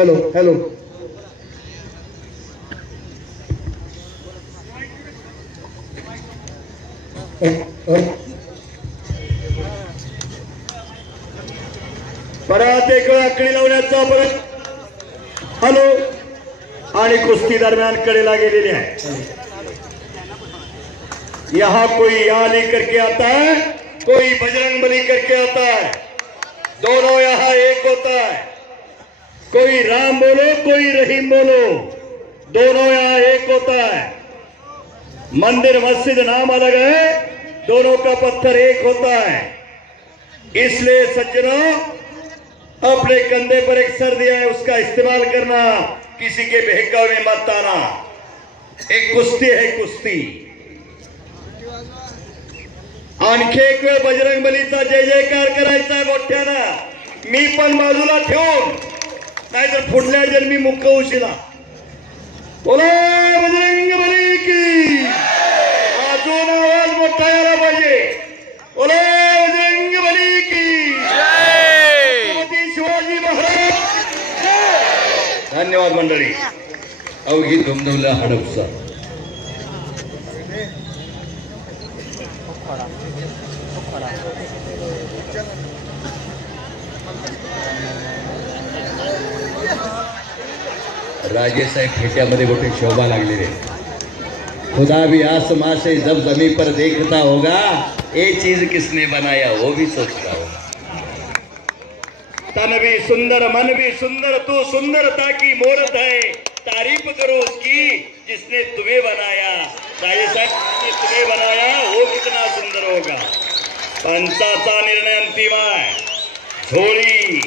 Hello hello परत एक वेळा कडी लावण्याचा परत हॅलो आणि कुस्ती दरम्यान कडेला गेलेली आहे। यहाँ कोई यहाँ लेकर के आता है, कोई बजरंगबली करके आता है, दोनों यहाँ एक होता है। कोई राम बोलो कोई रहीम बोलो, दोनों यहाँ एक होता है। मंदिर मस्जिद नाम अलग है, दोनों का पत्थर एक होता है। इसलिए सज्जनों, अपने कंधे पर एक सर दिया है, उसका इस्तेमाल करना, किसी के बहकावे में मत आना। एक कुस्ती है कुस्ती। आणखी एक वेळ बजरंगबलीचा जय जयकार करायचा आहे मोठ्यानं। मी पण बाजूला ठेवून, नाहीतर पुढल्या जन्मी मुक्क उशिला। बोला बजरंगबली की, अजून आवाज मोठा यायला पाहिजे। बोला बजरंगबली की छत्रपती शिवाजी महाराज। धन्यवाद मंडळी। अवघी धुमधुमला हडपसा। राजे साहेब फेट्यामध्ये मोठे शोभा लागलेले। खुदा भी आसमां से जब जमीन पर देखता होगा, ये चीज किसने बनाया वो भी सोचता होगा। तन भी सुंदर मन भी सुंदर, तू सुंदरता की मूरत है, तारीफ करो उसकी जिसने तुम्हें बनाया। राजे साहब, जिसने तुम्हें बनाया वो कितना सुंदर होगा। पंचाचा निर्णय अंतिम आहे। झोळी